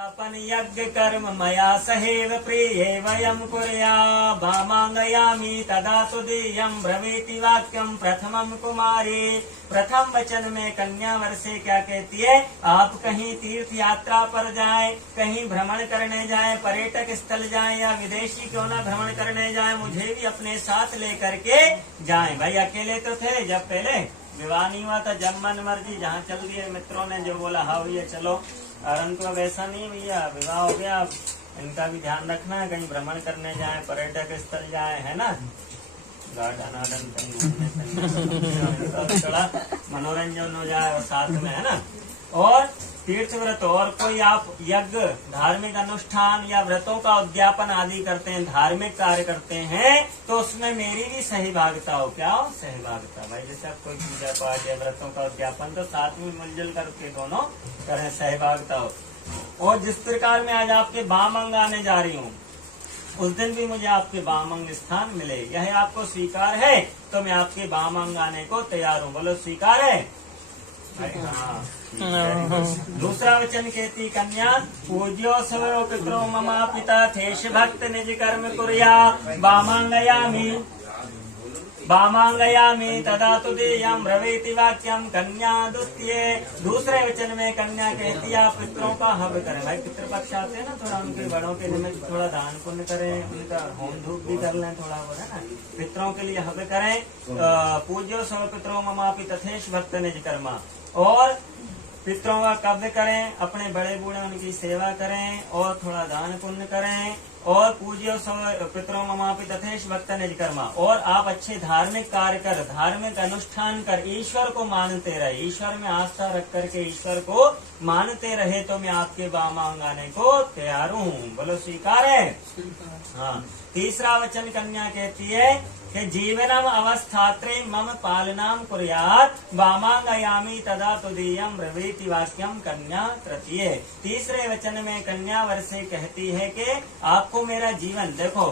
अपन यज्ञ कर्म मया सहेव प्रिये वयं कुर्या भामांगयामि तदा तुदीयं ब्रवीति वाक्यं प्रथमं कुमारी। प्रथम वचन में कन्या वर से क्या कहती है? आप कहीं तीर्थ यात्रा पर जाएं, कहीं भ्रमण करने जाएं, पर्यटक स्थल जाएं या विदेशी क्यों ना भ्रमण करने जाएं, मुझे भी अपने साथ लेकर के जाएं। भाई अकेले तो थे जब पहले विवाह नहीं हुआ था, जब मन मर्जी जहाँ चल दिए, मित्रों ने जो बोला हाँ भैया चलो। परंतु अब ऐसा नहीं भैया, विवाह हो गया, अब इनका भी ध्यान रखना है, कहीं भ्रमण करने जाए, पर्यटक स्थल जाए, है ना, गार्डन आर्डन कहीं थोड़ा मनोरंजन हो जाए और साथ में, है ना। और तीर्थ व्रत और कोई आप यज्ञ धार्मिक अनुष्ठान या व्रतों का उद्यापन आदि करते हैं, धार्मिक कार्य करते हैं, तो उसमें मेरी भी सहभागिता हो। क्या हो? सहभागिता। भाई जैसे आप कोई पूजा पाठ या व्रतों का उद्यापन तो साथ में मिलजुल करके दोनों करें, सहभागिता हो। और जिस प्रकार मैं आज आपके वामंग आने जा रही हूँ, उस दिन भी मुझे आपके वामंग स्थान मिले, यह आपको स्वीकार है? तो मैं आपके वामंग आने को तैयार हूँ। बोलो स्वीकार है? हाँ। दूसरा वचन कहती कन्या, पूज्यो सवयो पितरो ममा पिता थेष भक्त निज कर्म कुर्या वामांगयामि तदा तुदीयं ब्रवीति वाक्यम कन्या द्वितीये। दूसरे वचन में कन्या कहती है आप पितरों का हव करें। भाई पितृपक्ष आते हैं ना, थोड़ा उनके बड़ों के निमित्त थोड़ा दान पुण्य करें, उनका होम धूप भी कर लें थोड़ा, वो है ना, पितरों के लिए हव करें। पूज्यो सव पितरो ममापि तथेष भक्त निज कर्मा। और पितरों का कव्य करें, अपने बड़े बूढ़े उनकी सेवा करें और थोड़ा दान पुण्य करें। और पूज्यो पितरों ममापि तथेष भक्त निज कर्मा। और आप अच्छे धार्मिक कार्य कर, धार्मिक अनुष्ठान कर, ईश्वर को मानते रहे, ईश्वर में आस्था रख करके ईश्वर को मानते रहे, तो मैं आपके वामांग आने को तैयार हूँ। बोलो स्वीकार है? हाँ। तीसरा वचन कन्या कहती है कि जीवनम अवस्थात्रे मम पालनाम कुर्यात् वामांगयामि तदा तुदीयं ब्रवीति वाक्यम कन्या तृतीये। तीसरे वचन में कन्या वर से कहती है कि आपको मेरा जीवन, देखो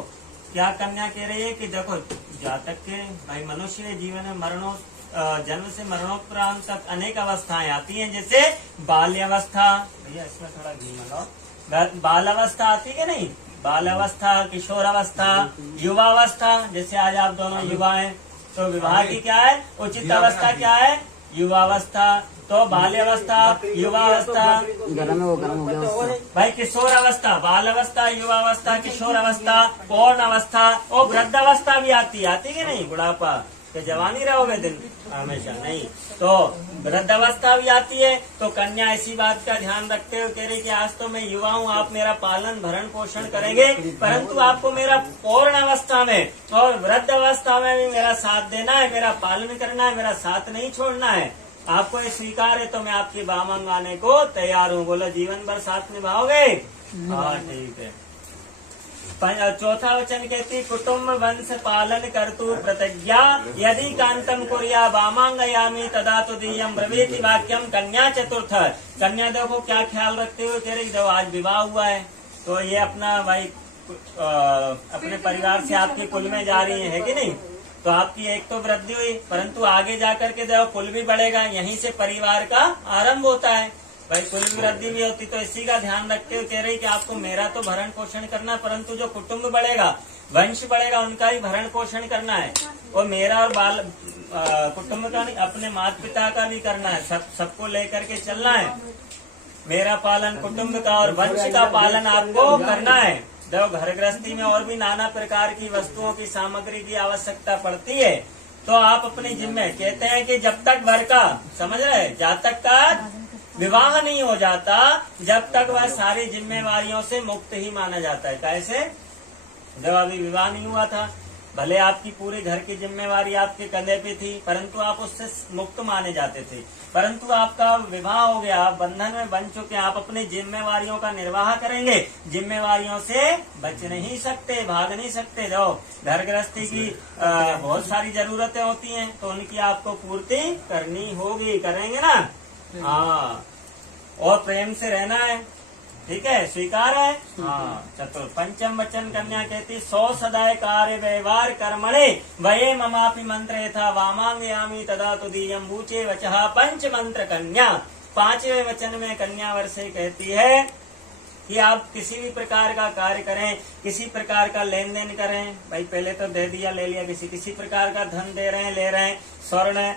क्या कन्या कह रही है कि देखो जातक के भाई मनुष्य जीवन में मरणों जन्म से मरणोपरांत तक अनेक अवस्थाएं आती हैं, जैसे बाल्यावस्था, भैया इसमें थोड़ा घी मंगाओ, बाल अवस्था आती है नहीं, बाल अवस्था, किशोर अवस्था, युवावस्था, जैसे आज आप दोनों युवा हैं, तो विवाह की क्या है उचित अवस्था? क्या है? युवावस्था। तो बाल्यावस्था, युवावस्था, भाई किशोर अवस्था, बाल अवस्था, युवावस्था, किशोर अवस्था, पौर्ण अवस्था और वृद्ध अवस्था भी आती है नहीं? बुढ़ापा कि जवानी रहोगे दिन हमेशा नहीं, तो वृद्ध अवस्था भी आती है। तो कन्या इसी बात का ध्यान रखते हुए कह रही कि आज तो मैं युवा हूँ, आप मेरा पालन भरण पोषण करेंगे, परंतु आपको मेरा पूर्ण अवस्था में और वृद्ध अवस्था में भी मेरा साथ देना है, मेरा पालन करना है, मेरा साथ नहीं छोड़ना है। आपको ये स्वीकार है तो मैं आपके वामंग आने को तैयार हूँ। बोलो जीवन भर साथ निभाओगे? हाँ ठीक है। चौथा वचन कहती कुटुम्ब वंश पालन कर्तु प्रतिज्ञा यदि कांतम कुर्या वामांगयामि तदा तुदीयं ब्रवीति वाक्यम कन्या चतुर्थ। कन्या देखो क्या ख्याल रखते हुए कह रही, देखो आज विवाह हुआ है तो ये अपना भाई अपने परिवार से आपके कुल में जा रही है कि नहीं, तो आपकी एक तो वृद्धि हुई, परंतु आगे जाकर के देखो कुल भी बढ़ेगा, यहीं से परिवार का आरंभ होता है। भाई कुल वृद्धि भी होती, तो इसी का ध्यान रखते हुए कह रही कि आपको मेरा तो भरण पोषण करना, परंतु जो कुटुंब बढ़ेगा, वंश बढ़ेगा, उनका भी भरण पोषण करना है। और मेरा और बाल कुटुंब का नहीं, अपने माता पिता का भी करना है, सबको लेकर के चलना है। मेरा पालन कुटुंब का और वंश का पालन आपको करना है। देखो घर गृहस्थी में और भी नाना प्रकार की वस्तुओं की सामग्री की आवश्यकता पड़ती है, तो आप अपने जिम्मे कहते हैं कि जब तक घर का, समझ रहे, जब तक का विवाह नहीं हो जाता, जब तक वह सारी जिम्मेवारियों से मुक्त ही माना जाता है। कैसे? जब अभी विवाह नहीं हुआ था, भले आपकी पूरी घर की जिम्मेवारी आपके कंधे पे थी, परंतु आप उससे मुक्त माने जाते थे। परंतु आपका विवाह हो गया, आप बंधन में बन चुके, आप अपनी जिम्मेवारियों का निर्वाह करेंगे, जिम्मेवारियों से बच नहीं सकते, भाग नहीं सकते। जो घर गृहस्थी की बहुत सारी जरूरतें होती हैं, तो उनकी आपको पूर्ति करनी होगी, करेंगे ना? हाँ। और प्रेम से रहना है, ठीक है, स्वीकार है? हाँ। चतुर्थ पंचम वचन कन्या कहती सौ सदाय कार्य व्यवहार कर्मणे वये ममापि मंत्र यथा वामांगयामि तदा तुदीयं बूचे वचः पंच मंत्र कन्या। पांचवें वचन में कन्या वर से कहती है कि आप किसी भी प्रकार का कार्य करें, किसी प्रकार का लेन देन करें, भाई पहले तो दे दिया ले लिया, किसी प्रकार का धन दे रहे हैं ले रहे हैं, स्वर्ण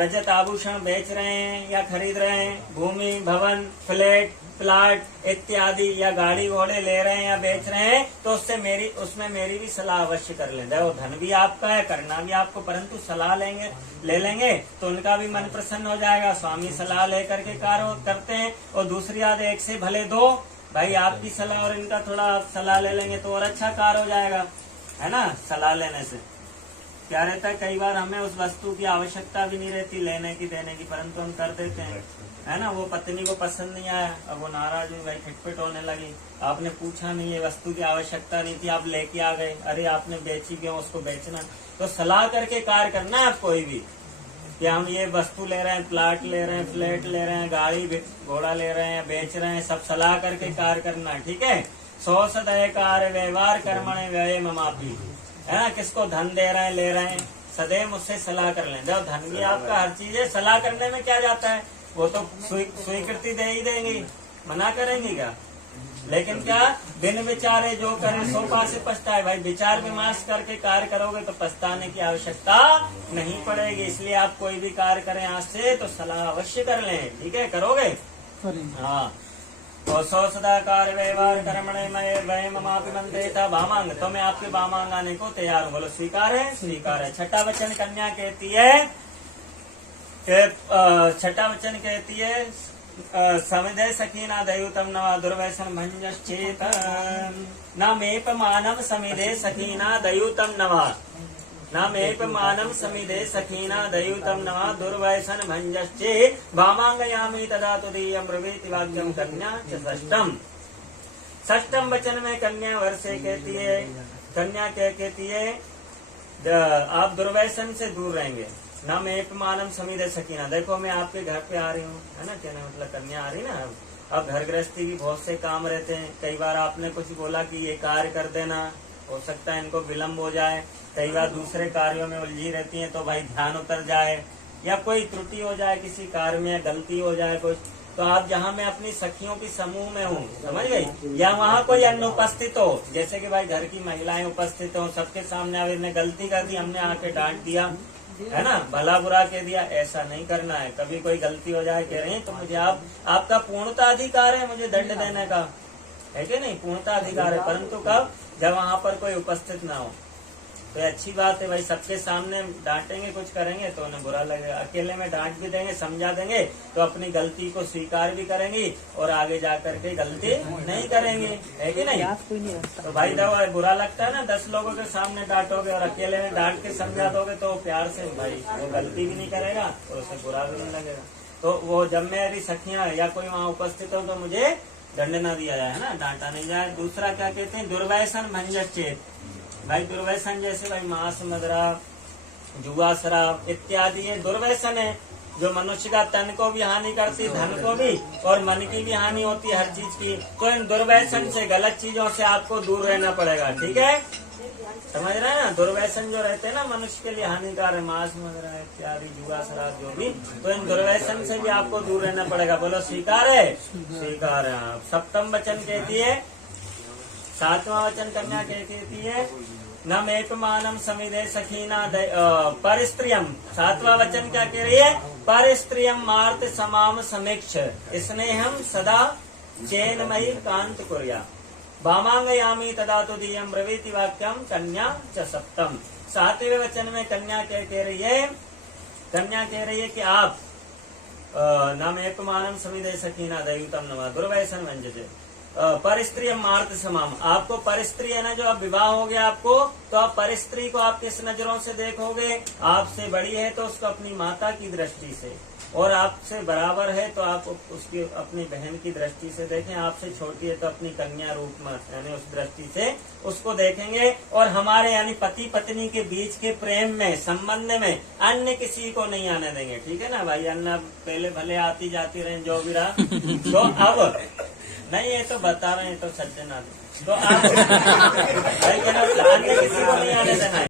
रजत आभूषण बेच रहे हैं या खरीद रहे हैं, भूमि भवन फ्लैट प्लाट इत्यादि या गाड़ी घोड़े ले रहे हैं या बेच रहे हैं, तो उसमें मेरी भी सलाह अवश्य कर लें। वो धन भी आपका है, करना भी आपको, परंतु सलाह ले लेंगे तो उनका भी मन प्रसन्न हो जाएगा। स्वामी सलाह लेकर के कार्य करते हैं। और दूसरी बात, एक से भले दो, भाई आपकी सलाह और इनका थोड़ा आप सलाह ले लेंगे तो और अच्छा कार्य हो जाएगा, है ना। सलाह लेने से क्या रहता है, कई बार हमें उस वस्तु की आवश्यकता भी नहीं रहती लेने की देने की, परंतु हम कर देते हैं, है ना। वो पत्नी को पसंद नहीं आया, अब वो नाराज हुई, भाई खिटपिट होने लगी, आपने पूछा नहीं, ये वस्तु की आवश्यकता नहीं थी, आप लेके आ गए, अरे आपने बेची क्यों, उसको बेचना। तो सलाह करके कार्य करना है आप कोई भी, कि हम ये वस्तु ले रहे हैं, प्लाट ले रहे हैं, फ्लैट ले रहे हैं, गाड़ी घोड़ा ले रहे हैं, बेच रहे हैं, सब सलाह करके कार्य करना है, ठीक है। 100 सदय कार्य व्यवहार कर्मणे व्यय ममापी, है ना। किसको धन दे रहे हैं ले रहे हैं, सदैव मुझसे सलाह कर लें। जब धन भी आपका हर चीज है, सलाह करने में क्या जाता है, वो तो स्वीकृति दे ही देंगी, मना करेंगी क्या। लेकिन क्या, बिन विचारे जो करे सो पासे पछताए, भाई विचार विमर्श करके कार्य करोगे तो पछताने की आवश्यकता नहीं पड़ेगी। इसलिए आप कोई भी कार्य करें आज से तो सलाह अवश्य कर लें, ठीक है, करोगे। हाँ, तो 100 सदा कार्य व्यवहार कर्मणे वय ममापि मंत्रेता भामांग, तो मैं आपके भामांग आने को तैयार हूँ। बोलो स्वीकार है, स्वीकार है। छठा वचन कन्या कहती है छठा वचन कहती है, समिदे सखीना दयुतम नवा दुर्वैसन भंजश्चेत न मेपमानम समिदे सखीना दयुतम नवा, न मेपमानम समिदे सखीना दयुतम नवा दुर्वैसन भंजश्चे भामांगयामी तदा तुदीयम ब्रवीति वाक्यम कन्या च षष्ठम। षष्ठम वचन में कन्या वर्षे कहती है, कन्या क्या कहती है, आप दुर्वैसन से दूर रहेंगे। न मेपमानम समिदे सकीना, देखो मैं आपके घर पे आ रही हूँ, है ना, कहना मतलब कन्या आ रही ना। अब घर गृहस्थी की बहुत से काम रहते हैं, कई बार आपने कुछ बोला कि ये कार्य कर देना, हो सकता है इनको विलम्ब हो जाए, कई बार दूसरे कार्यों में उलझी रहती हैं तो भाई ध्यान उतर जाए, या कोई त्रुटि हो जाए किसी कार्य में, गलती हो जाए कुछ, तो आप जहाँ मैं अपनी सखियों की समूह में हूँ, समझ गई, या वहाँ कोई अन्य उपस्थित हो, जैसे कि भाई घर की महिलाएं उपस्थित हो, सबके सामने अब इन्हें गलती कर दी, हमने आके डांट दिया, है ना, भला बुरा कह दिया, ऐसा नहीं करना है। कभी कोई गलती हो जाए कह रहे हैं तो मुझे आपका पूर्णता अधिकार है मुझे दंड देने का, है कि नहीं, पूर्णता अधिकार है, परंतु कब, जब वहाँ पर कोई उपस्थित ना हो। तो अच्छी बात है भाई, सबके सामने डांटेंगे कुछ करेंगे तो उन्हें बुरा लगेगा, अकेले में डांट भी देंगे समझा देंगे तो अपनी गलती को स्वीकार भी करेंगी और आगे जाकर के गलती नहीं करेंगे, है कि नहीं। तो भाई जब बुरा लगता है ना, 10 लोगों के सामने डांटोगे और अकेले में डांट के समझा दोगे तो प्यार से भाई वो गलती भी नहीं करेगा और उसे बुरा भी नहीं लगेगा। तो वो जब मेरी सखियां या कोई वहाँ उपस्थित हो तो मुझे दंड न दिया जाए, है ना, डांटा नहीं जाए। दूसरा क्या कहते हैं, दुर्व्यसन भंजश्चेत, भाई दुर्व्यसन जैसे भाई मांस मदिरा जुआ शराब इत्यादि ये दुर्व्यसन है, जो मनुष्य का तन को भी हानि करती, धन को भी और मन की भी हानि होती है हर चीज की। तो इन दुर्व्यसन से, गलत चीजों से आपको दूर रहना पड़ेगा, ठीक है, समझ रहे हैं ना। दुर्व्यसन जो रहते हैं ना मनुष्य के लिए हानिकारक, मांस मदिरा इत्यादि जुआ शराब जो भी, तो इन दुर्व्यसन से भी आपको दूर रहना पड़ेगा। बोलो स्वीकार है, स्वीकार है। सप्तम वचन कहती है, 7वां वचन कन्या कहती है, न मेपमानम समिदे सखीना परिस्त्रियम। 7वां वचन क्या कह रही है, परिस्त्रियम मार्त समाम समीक्ष स्नेहम सदा चेन्मयी कांत कुर्या भामांगयामी तदा तुदीयम ब्रवीति वाक्यम कन्या च सप्तम। 7वें वचन में कन्या क्या कह रही है, कन्या कह रही है कि आप न मेपमानम समिदे सखीना दयुतम नवा दुर्वैसन वंजते परिस्त्री मार्त समाम। आपको परिस्त्री है ना, जो अब विवाह हो गया आपको, तो आप परिस्त्री को आप किस नजरों से देखोगे, आपसे बड़ी है तो उसको अपनी माता की दृष्टि से, और आपसे बराबर है तो आप उसकी अपनी बहन की दृष्टि से देखें, आपसे छोटी है तो अपनी कन्या रूप में यानी उस दृष्टि से उसको देखेंगे। और हमारे यानी पति पत्नी के बीच के प्रेम में, संबंध में अन्य किसी को नहीं आने देंगे, ठीक है ना भाई। अन्य पहले भले आती जाती रहे जो भी रहा, तो अब नहीं, ये तो बता रहे हैं तो सज्जन आदमी, तो आप अन्य किसी को नहीं आने देना है।